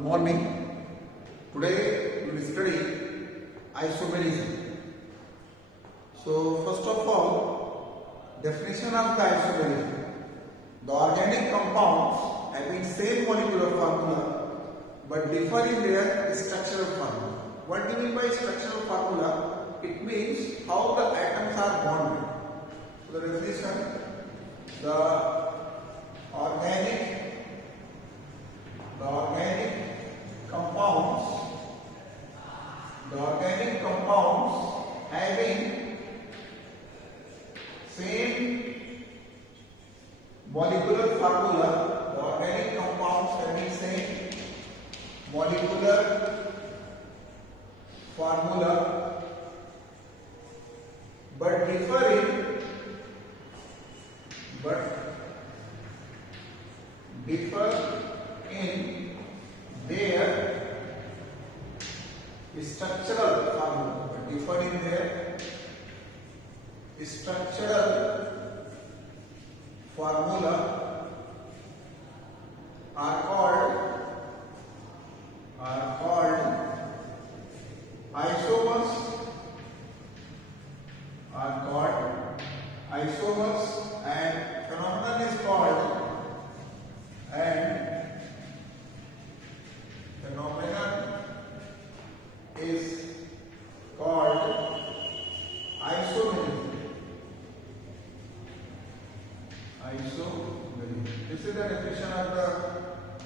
morning. Today we will study isomerism. So first of all, definition of the isomerism. The organic compounds having same molecular formula but differ in their structural formula. What do you mean by structural formula? It means how the atoms are bonded. So the definition, the organic compounds having same molecular formula, the organic compounds having same molecular formula but differ in their structural formula, are called isomers, and phenomenon is called isomerism. This is the definition of the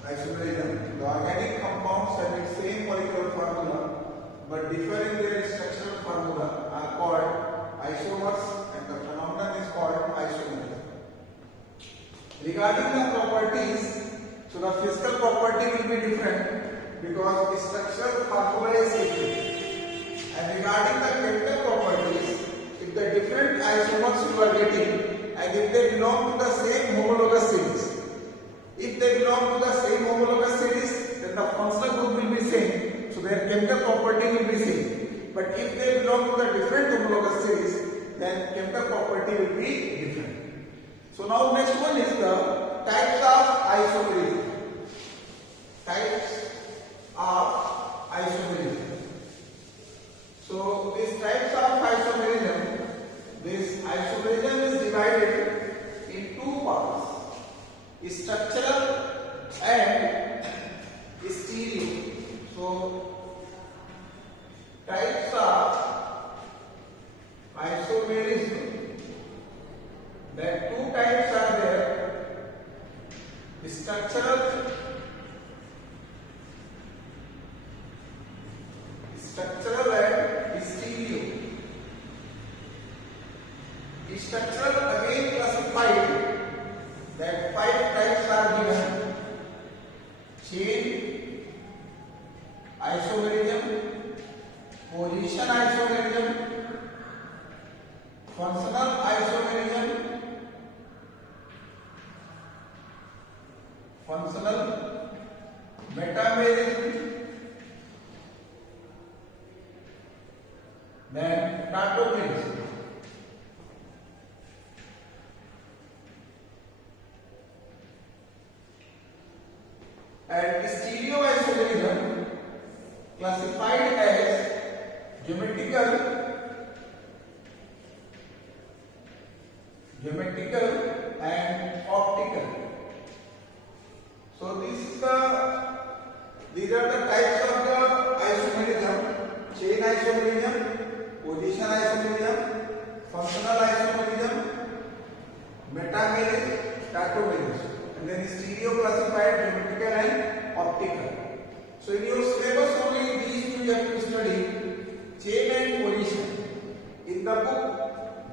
isomerism. The organic compounds having same molecular formula but differ in their structural formula are called isomers, and the phenomenon is called isomerism. Regarding the properties, so the physical property will be different because the structural formula is different. And regarding the chemical properties, if the different isomers you are getting, and if they belong to the same homologous series, then the functional group will be same, so their chemical property will be same. But if they belong to the different homologous series, then chemical property will be different. So now next one is the types of isomerism. So these types of isomerism, is divided in two parts: structural and stereo. So types of isomerism, that two types are there: structural and stereo. Structural again classified, that 5 types are given: chain isomerism, position isomerism, functional isomerism, metamerism, then tautomerism. And stereoisomerism classified as geometrical and optical. So these are the types of the isomerism: chain isomerism, position isomerism, functional isomerism, metamerism, tautomerism. And then stereo classified geometrical and optical. So in your syllabus only these two you have to study: chain and position. In the book,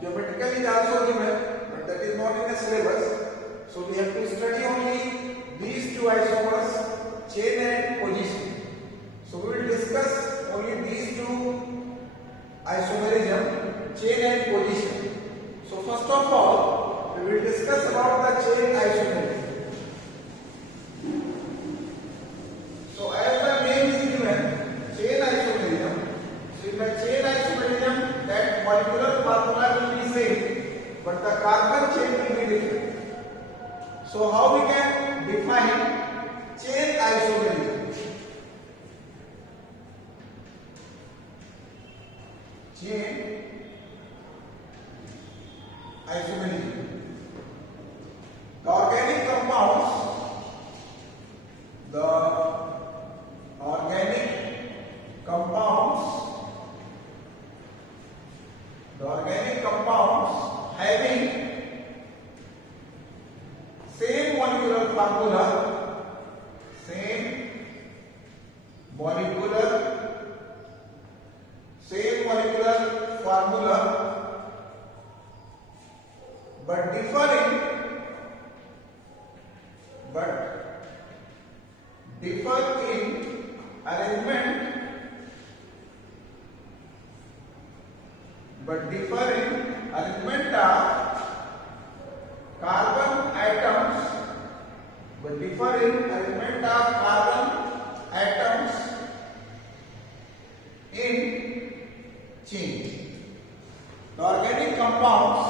geometrical is also given, but that is not in the syllabus. So we have to study only these two isomers, chain and position. So we will discuss only these two isomerism, chain and position. So first of all, we will discuss about the chain isomerism. So as the name is given, chain isomerism. So in the chain isomerism, that molecular formula will be same, but the carbon chain will be different. So how we can define chain isomerism? isomerism. The organic compounds, the organic compounds having same molecular formula, but differing differ in arrangement of carbon atoms, in chain. The organic compounds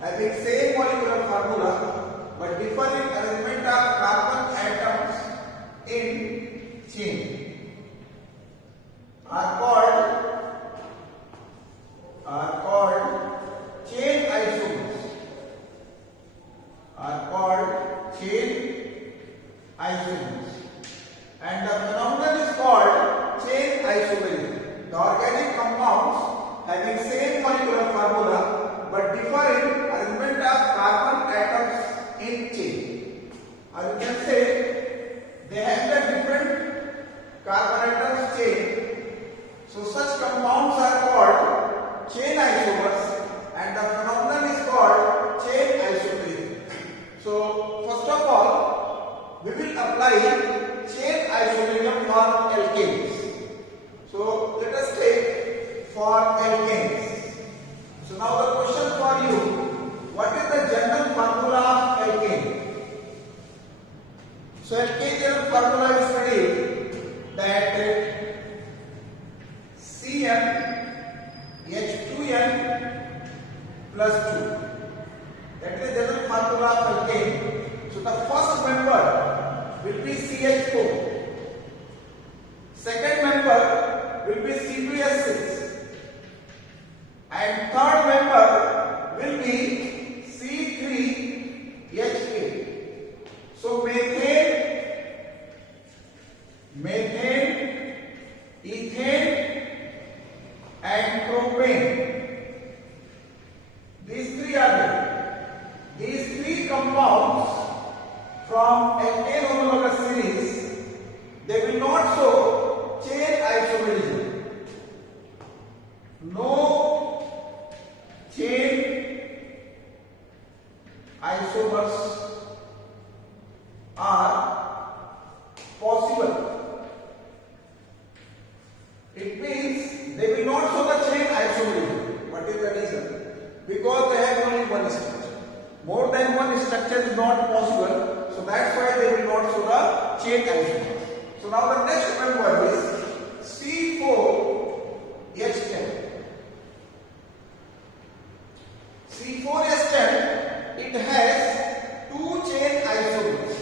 having same molecular formula but different arrangement of carbon atoms in chain are called chain isomers. And the phenomenon is called chain isomerism. The organic compounds having same molecular formula but different arrangement of carbon atoms in chain. Or you can say they have the different carbon atoms chain. So such compounds are called chain isomers, and the phenomenon is called chain isomerism. So first of all, we will apply chain isomerism for alkanes. So let us take for alkanes. So now the question for you, what is the general formula of alkane? So alkane general formula is studied that CnH2n plus 2. That is the general formula of alkane. So the first member will be CH4. Second member will be C2H6. And third member will be C3H8. So methane, ethane and propane. These three are there. These three compounds from alkane homologous series, they will not show chain isomerism. No chain isomers are possible. It means they will not show the chain isomerism. What is the reason? Because they have only one structure. More than one structure is not possible, so that's why they will not show the chain isomers. So now the next member is C4H10. C4H10, it has two chain isomers.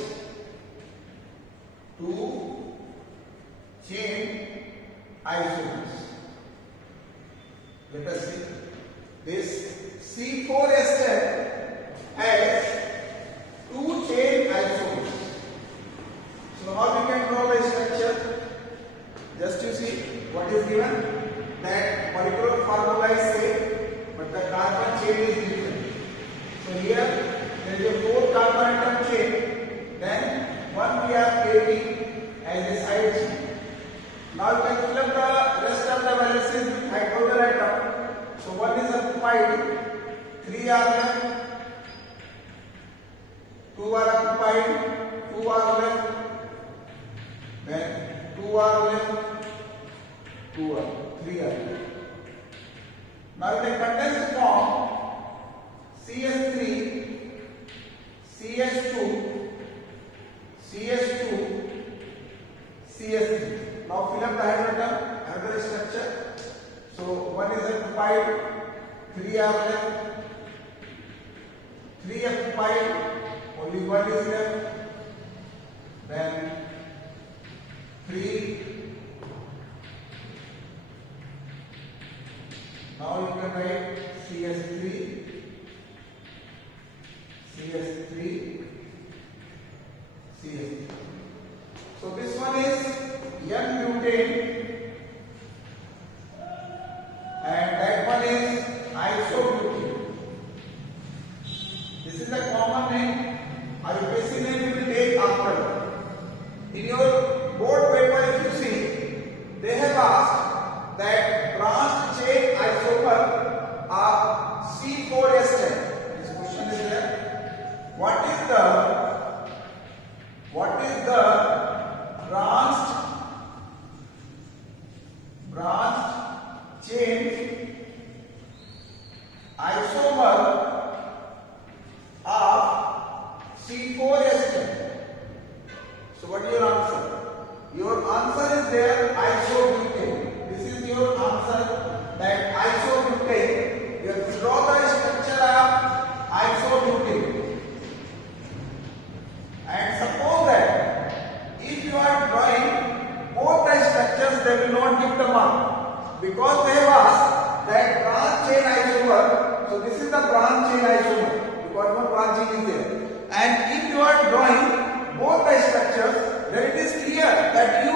Let us see. This C4H10 has two chain isomers. So how we can draw the structure? Just you see what is given, that molecular formula is same, but the carbon chain is different. So here there is a 4 carbon atom chain, then one we are taking as a side chain. Now you can fill up the rest of the balances with hydrogen atom. So one is occupied, 3 are left, 2 are occupied, 2 are left, then 2 are left, 3 are left. Now in the condensed form, CS3, CS2, CS2, CS3. Now fill up the hydrogen, another structure. So one is occupied, 3 are left, 3 occupied, only 1 is left, then 3. Now you can write CS3, CS3, CS3. So this one is N-butane and that one is isobutane. This is a common name. IUPAC name you will take after. In your board paper, if you see, they have asked that branched chain isomer are C4H10. This question is there. What is the branched chain isomer of C4H10? So what is your answer? Your answer is there, isobutane. This is your answer, that isobutane. You have to draw the structure of isobutane. And suppose that if you are drawing both the structures, they will not give the mark, because they have asked that branch chain isomer. So this is the branch chain isomer, because one branching is there. And if you are drawing both the structures, then it is clear that you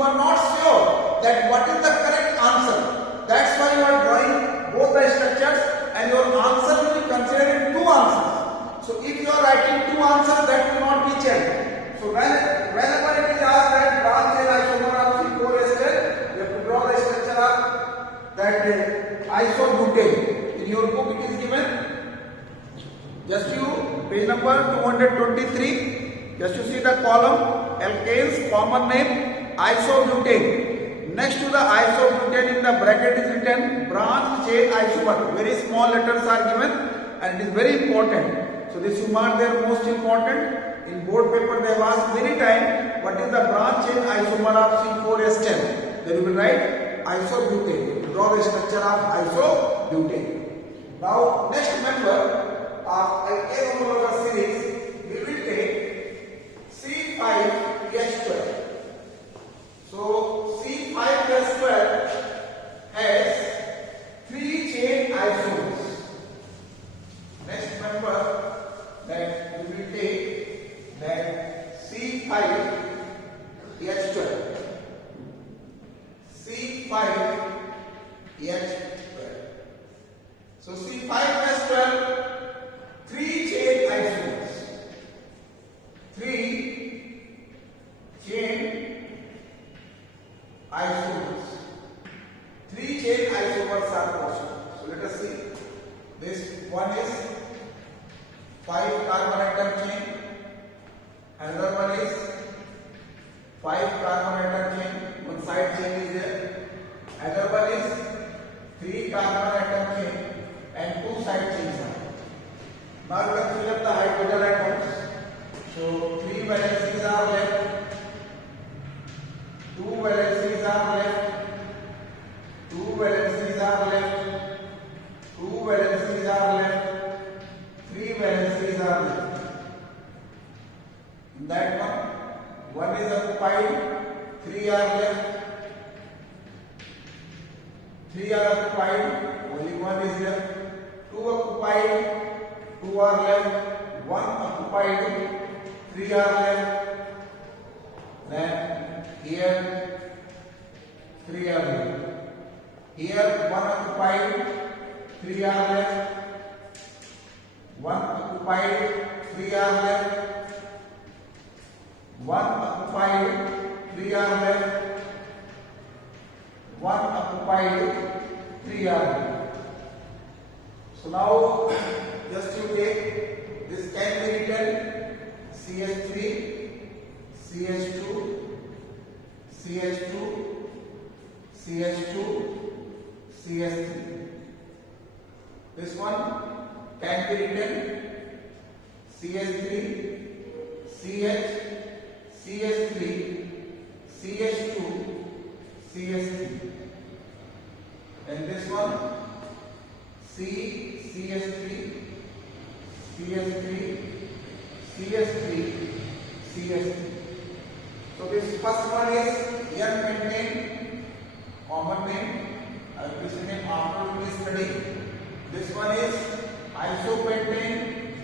are not sure that what is the correct answer. That's why you are drawing both the structures, and your answer will be considered in two answers. So if you are writing two answers, that will not be checked. So whenever it is asked that branch chain isomer of C4H10, you have to draw the structure of that isobutane. In your book it is given. Just you page number 223. Just you see the column alkanes, common name isobutane. Next to the isobutane in the bracket is written branch chain isomer. Very small letters are given and it is very important. So this you mark there most important. In board paper they have asked many times what is the branch chain isomer of C4H10. Then you will write isobutane. Draw the structure of isobutane. Now next member of alkane homologous series, we will take C5H12. So C5H12 has 3 chain isomers. Next member that we will take that C5H12. C5H12. So C5H12, 3 chain isomers. 3 chain isomers. 3 chain isomers are possible. So let us see. This one is 5 carbon atom chain. Another one is 5 carbon atom chain. One side chain is there. Another one is 3 carbon atom chain and 2 side chains are. Now you can fill up the hydrogen atoms. So 3 valencies are left. 2 valencies are left. 2 valencies are left. 2 valencies are left. 3 valencies are left. In that one is occupied. 3 are left. 3 are occupied. Only 1 is left. 2 occupied. 2 are left. 1 occupied. 3 are left. Then here 3 are left. Here 1 occupied. 3 are left. 1 occupied. 3 are left. 1 occupied. 3 are left. 1 occupied. 3 are left. So now just you take this can be written CH3, CH2, CH2, CH2, CH3. This one can be written CH3, CH, CH3, CH2, CH3. And this one C, CH3, CH3, CH3, CH3. So this first one is N-pentane, common name. I will use the name after we study. This one is isopentane,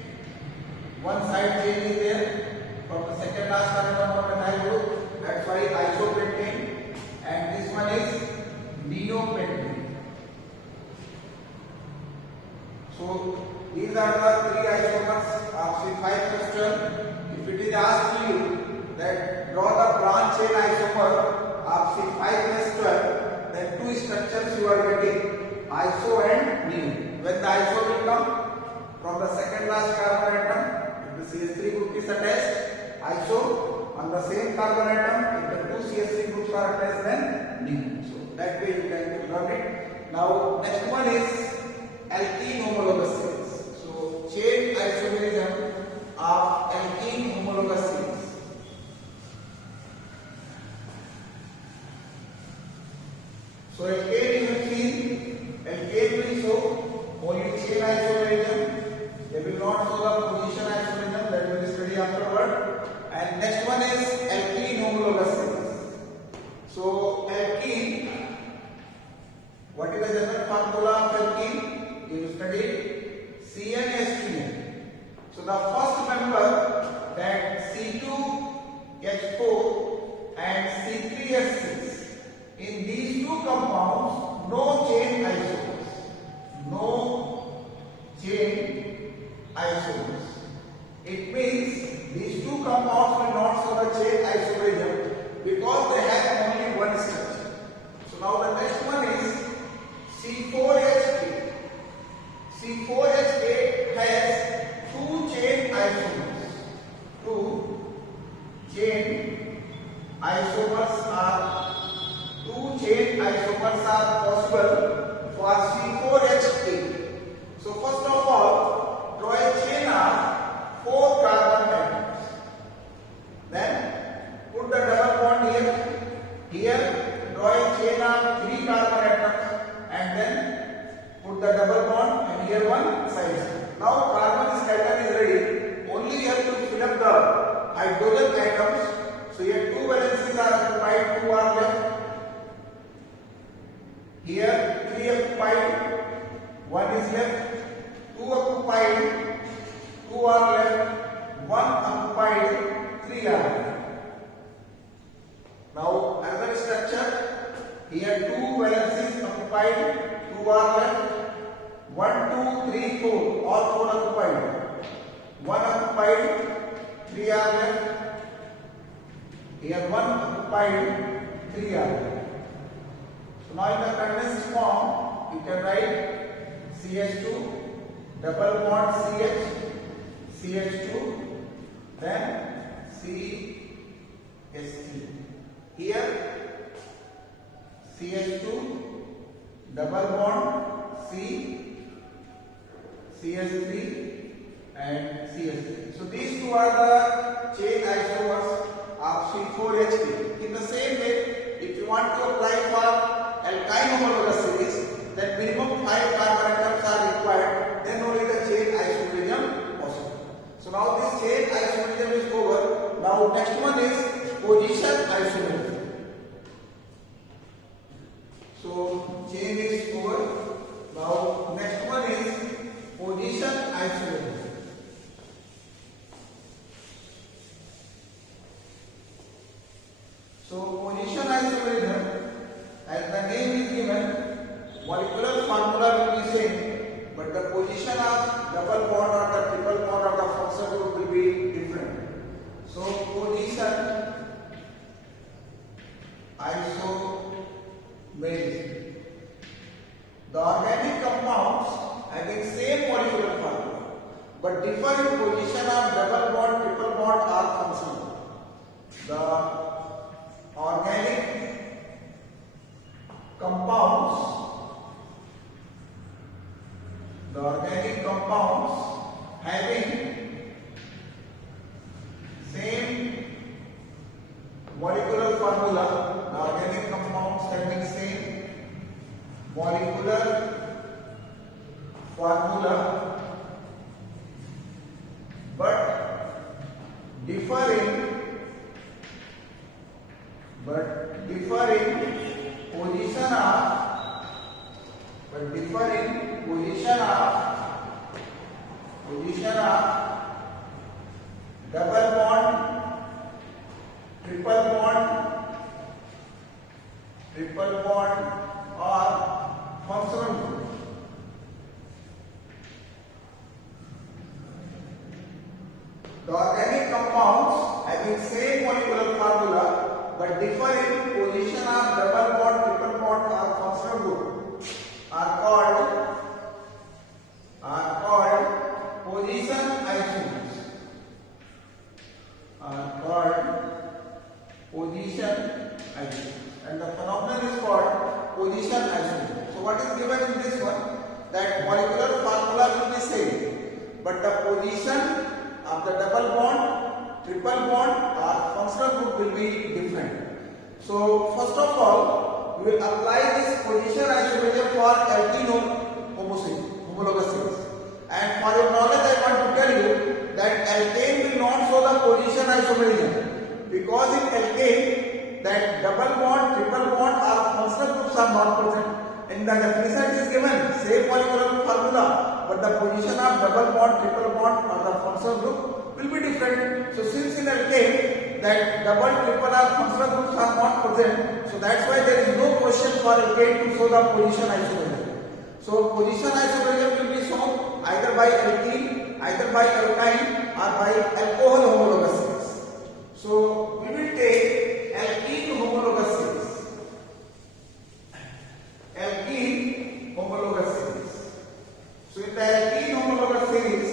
structures you are getting iso and neo. When the iso will come from the second last carbon atom, if the CH3 group is attached, iso on the same carbon atom, if the two CH3 groups are attached, then neo. So that way you can learn it. Now next one is alkene homologous series. So chain isomerism of alkene homologous series. So alkane you have seen, alkane will show only chain isomerism. They will not show the position isomerism, that we will study afterward. And next one is alkene homologous series. So alkene, what is the general formula of alkene? You studied CnH2n. So the first member, that C2H4 and C3H6. In these two compounds, no chain isomers. No chain isomers. It means these two compounds will not show the chain isomerism because they have only one structure. So now the next one is C4H8. C4H8 has two chain isomers. Two chain isomers are possible for C4H8. So first of all, draw a chain of 4 carbon atoms. Then put the double bond here. Here draw a chain of 3 carbon atoms and then put the double bond and here one side. Now carbon scatter is ready. Only you have to fill up the hydrogen atoms. So here 2 valencies are occupied, 2 are left. Here 3 occupied, 1 is left, 2 occupied, 2 are left, 1 occupied, 3 are left. Now another structure, here 2 valencies occupied, 2 are left, 1, 2, 3, 4, all 4 occupied, 1 occupied, 3 are left, here 1 occupied, 3 are left. Now in the condensed form, you can write CH2, double bond CH, CH2, then CH3. Here CH2, double bond C, CH3 and CH3. So these two are the chain isomers of C4H8. In the same way, if you want to apply for alkyne homologous series, then minimum 5 carbon atoms are required, then only the chain isomerism possible. So now this chain isomerism is over. Now next one is position isomerism. So chain is over. Now next one is position isomerism. So position isomerism, as the name is given, molecular formula will be same, but the position of double bond or the triple bond or the function group will be different. So position isomerism. The organic compounds having same molecular formula, but differ in position of double bond, triple bond or functional. The organic compounds having same molecular formula, the organic compounds having same molecular formula but differing position of double bond, triple bond or functional group. The organic compounds having same molecular formula but differ in position of double bond, triple bond or functional that molecular formula will be same, but the position of the double bond, triple bond or functional group will be different. So first of all, we will apply this position isomerism for alkene homologous series. And for your knowledge, I want to tell you that alkane will not show the position isomerism, because in alkane that double bond, triple bond or functional groups are not present. In the definition it is given same molecular formula, but the position of double bond, triple bond or the functional group will be different. So since in alkane that double, triple or functional groups are not present, so that's why there is no question for alkane to show the position isomerism. So position isomerism will be shown either by alkene, either by alkyne or by alcohol homologous series. So we will take alkene homologous series. Alkene homologous series. So in the alkene homologous series,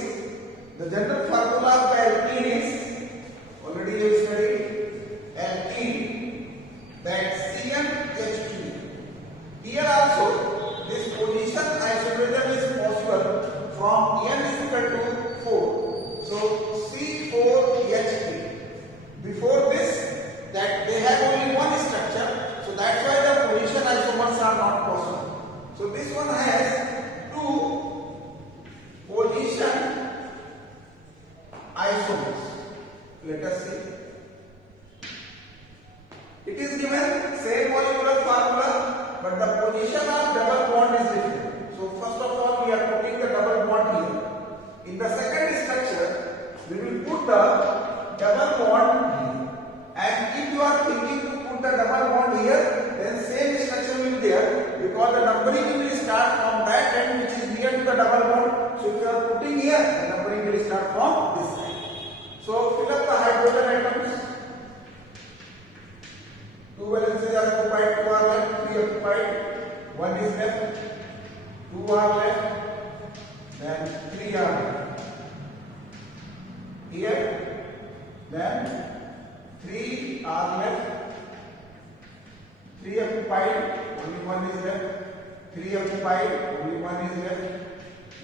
the general formula of the alkene is already you studied. Alkene, that CnH2. Here also this position isomerism is possible from n is equal to 4. So C4H3. Before this, that they have only one structure, so that's why the position isomers are not possible. So this one has two position isomers. Let us see. It is given same molecular formula, but the position of double bond is different. So first of all, we are putting the double bond here. In the second structure, we will put the double bond here. And if you are thinking to put the double bond here, then same structure will be there, because the numbering will start from that end which is near to the double bond. So if you are putting here, the numbering will start from this side. So fill up the hydrogen atoms. 2 valences are occupied, 2 are left, 3 occupied, 1 is left, 2 are left, then 3 are left. Here, then 3 are left, 3 occupied, only 1 is left, 3 occupied, only 1 is left,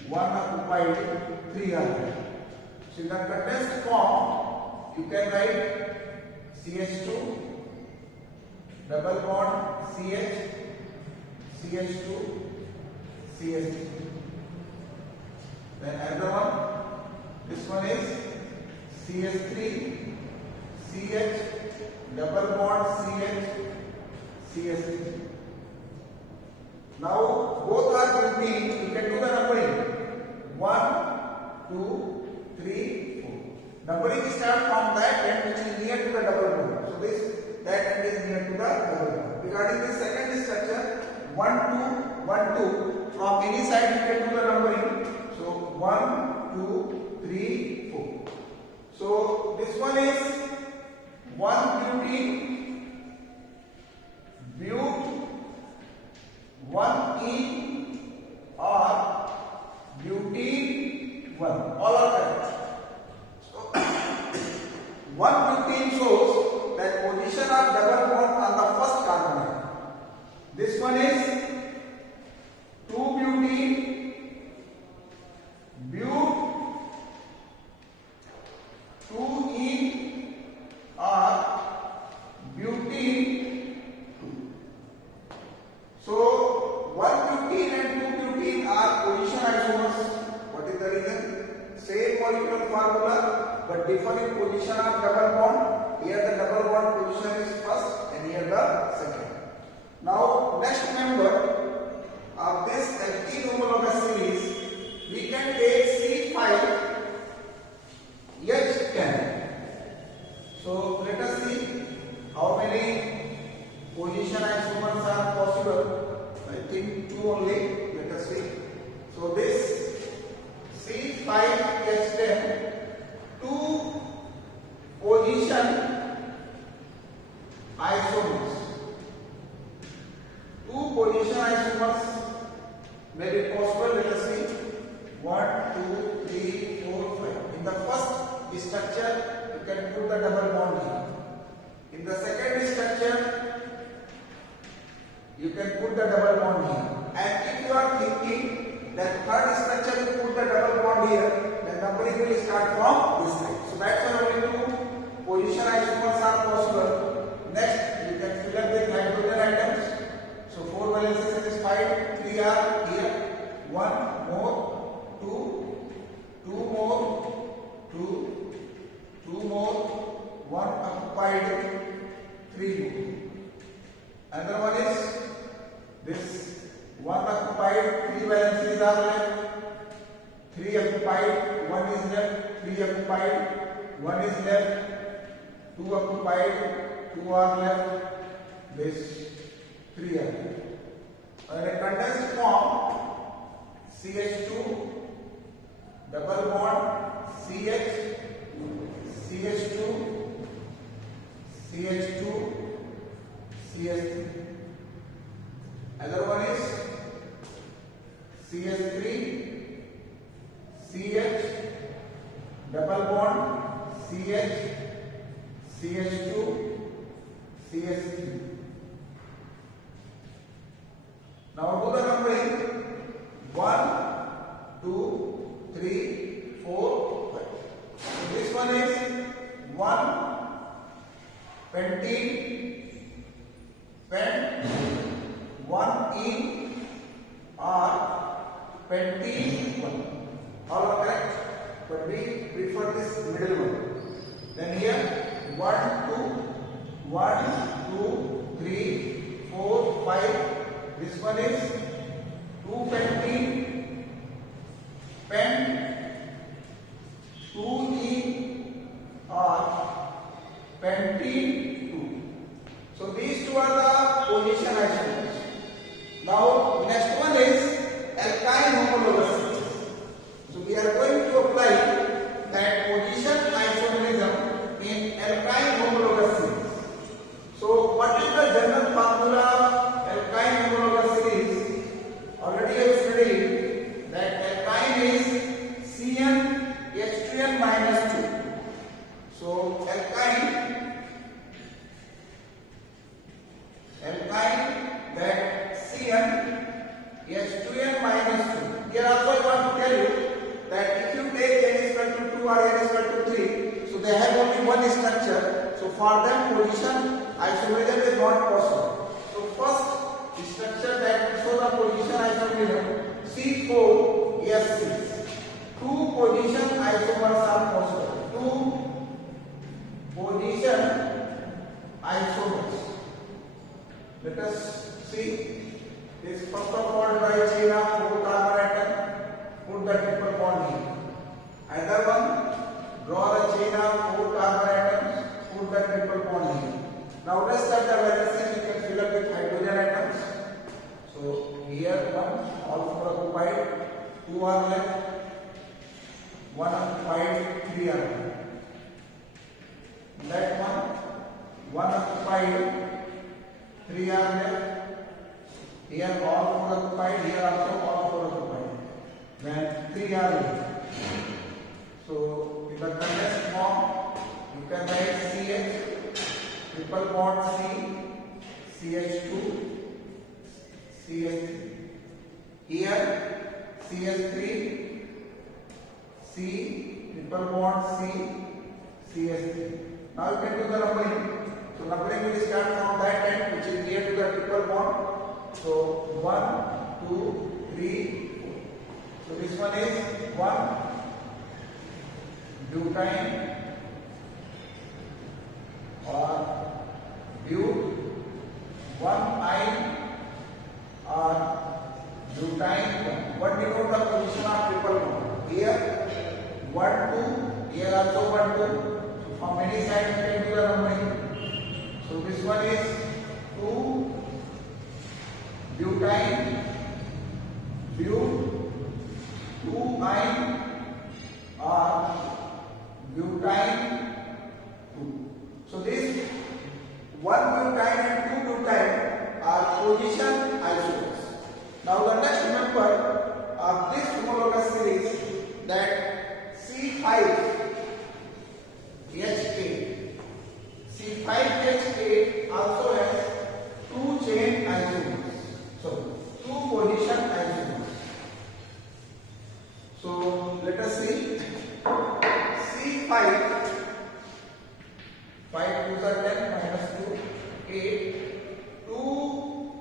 1 occupied, 3 are left. So in the condensed form, you can write CH2, double bond CH, CH2, CH2. Then another one, this one is CH3, CH, double bond CH, CH3. Now both are grouping, you can do the numbering. 1, 2, 3, 4. Numbering starts from that end which is near to the double bond. So that end is near to the double bond. Regarding the second structure, 1, 2, 1, 2. From any side you can do the numbering. So 1, 2, 3, 4. So this one is 1 butene, but, 1 ene or butene 1. All are correct. So 1 butene shows that position of double bond on the first carbon atom. This one is 2 butene, but, 2 ene or butene 2. So 1 butene and 2 butene are position isomers. What is the reason? Same molecular formula but different position of double bond. Here the double bond position is first and here the second. Now next member of this alkene homologous series, we can take C5H10. So let us see how many position isomers are possible. I think 2 only. Let us see. So this C5H10, 2 position isomers. 2 position isomers may be possible. Let us see. 1, 2, 3, 4, 5. In the first structure, you can put the double bond here. In the second structure, you can put the double bond here. And if you are thinking then third structure you put the double bond here, then numbering will start from this side. So that's why only two position isomers are possible. Next, you can fill up with hydrogen atoms. So 4 valency satisfied, 3 are here, 1 more, 2 more, 2 more, 1 occupied, 3 more. Another one is this 1 occupied, 3 valencies are left, 3 occupied, 1 is left, 3 occupied, 1 is left, 2 occupied, 2 are left, this 3 are left. And a condensed form, CH2, double bond, CH, CH2, CH2, CH3. Another one is CH3, CH, double bond, CH, CH2, CH3. Now do the numbering. 1, 2, 3, 4, 5. So this one is 1 pentene, pen, 1 in or pentene 1. All are correct, but we prefer this middle one. Then here 1, 2, 3, 4, 5. This one is 2 pentene, pen, 2 in or pentene 2. So these two are the position isomers. Now next one is alkyne homologous series. So we are going to apply that position isomerism in alkyne homologous series. So what is the general formula of alkyne homologous series? Already I have studied that alkyne is CnH2n minus 2. So alkyne that CnH2n minus 2. Here also I want to tell you that if you take n is equal to 2 or n is equal to 3, so they have only one structure. So for them position isomerism is not possible. So first structure that will show the position isomerism, C4S6. Two position isomers are possible. Two position isomers. Let us see this. First of all, try chain of 4 carbon atom, put the triple bond here. Either one, draw the chain of 4 carbon atoms, put the triple bond here. Now let's start the valencies. You can fill up with hydrogen atoms. So here 1, all 4 occupied, 2 are left, 1 occupied, 3 are left. That one occupied, 3 are left. Here all 4 occupied, here also all 4 occupied. Then 3 are left. So in the condensed form, you can write CH, triple bond C, CH2, CH3. Here CH3, C, triple bond C, CH3. Now you can do the numbering. So numbering will start from that end which is near to the triple bond. So 1, 2, 3, 4. So this one is 1 butane or but, 1 ine or butane. What denote the position of triple bond? Here 1, 2, here also 1, 2. So from many sides you can do the numbering. So this one is 2 butane, 2 ine or butane 2. So this 1 butane and 2 butane are position isomers. Now the next member of this homologous series, that C5H8. C5H8 also has 2 chain isomers. So 2 position isomers. 5 2s are 10 minus 2 8. Two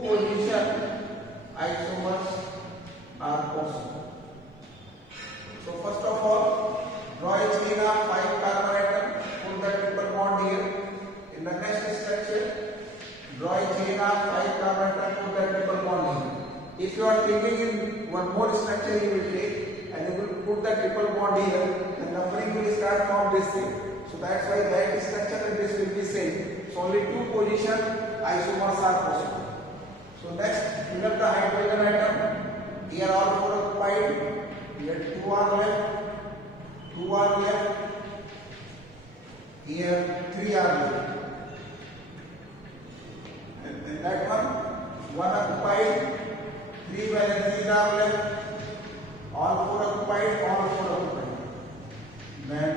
position isomers are possible. So first of all, draw a chain of 5 carbon atom, put the triple bond here. In the next structure, draw a chain of 5 carbon atom, put the triple bond here. If you are thinking in one more structure you will take and you will put the triple bond here, the numbering will start from this thing. So that's why that structure and this will be same. So only two position isomers are possible. So next, fill up the hydrogen atom. Here all 4 occupied. Here 2 are left. 2 are left. Here 3 are left. And that one occupied. 3 valencies are left. All 4 occupied. All 4 occupied. Then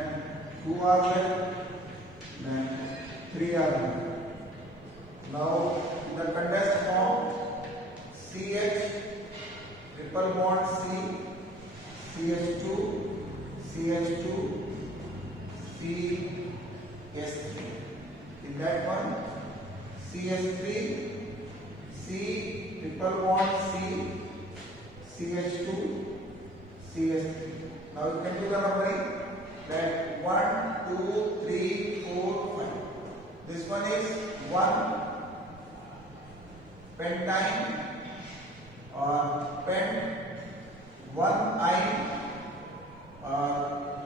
2 are left. Then 3 are left. Now the condensed form CH triple bond C CH2 CH2 CH3. In that one CH3 C triple bond C CH2 CH3. Now you can do the numbering. That 1 2 3 4 5. This one is 1 pentyne or pen, 1 ine or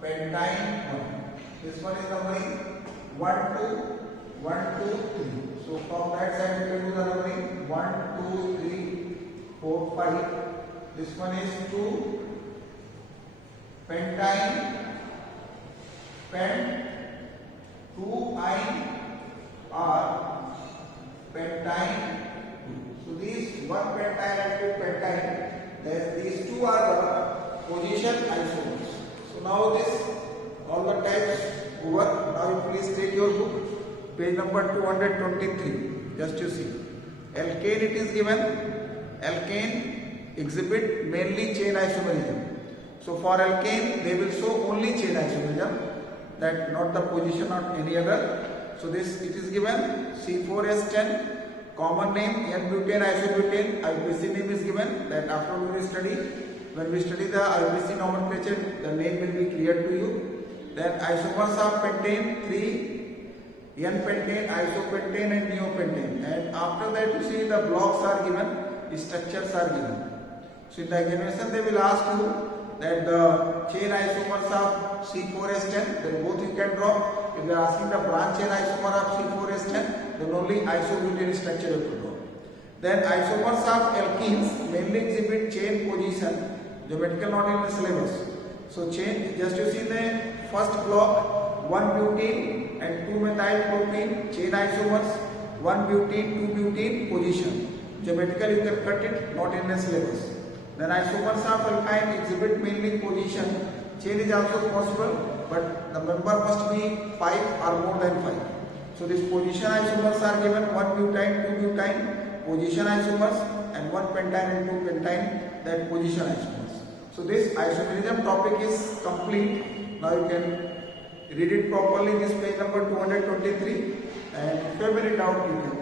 pentyne 1. This one is numbering 1 2 1 2 3. So from that side we can do the numbering 1 2 3 4 5. This one is 2 pentyne pen, 2 ine or pentyne 2. So these 1 pentyne and 2 pentyne, these two are the position isomers. So now this all the types over. Now you please take your book, page number 223. Just you see. Alkane it is given. Alkane exhibit mainly chain isomerism. So for alkane they will show only chain isomerism, that not the position or any other. So this it is given C4H10, common name N-butane isobutane, IUPAC name is given. That after we will study, when we study the IUPAC nomenclature, the name will be clear to you. Then isomers of pentane 3, N-pentane, isopentane and neopentane. And after that you see the blocks are given, the structures are given. So in the examination they will ask you that the chain isomers of C4H10, then both you can draw. If they are asking the branch chain isomer of C4H10, then only isobutane structure you have to draw. Then isomers of alkenes mainly exhibit chain position, geometrical not in the syllabus. So chain, just you see the first block, 1 butene and 2 methyl propene chain isomers, 1 butene, 2 butene position. Geometrically you can cut it, not in the syllabus. Then isomers of alkyne exhibit mainly position. Chain is also possible, but the member must be 5 or more than 5. So these position isomers are given: 1 butyne, 2 butyne, position isomers, and 1 pentyne and 2 pentyne, that position isomers. So this isomerism topic is complete. Now you can read it properly. This page number 223, and if you have any doubt you can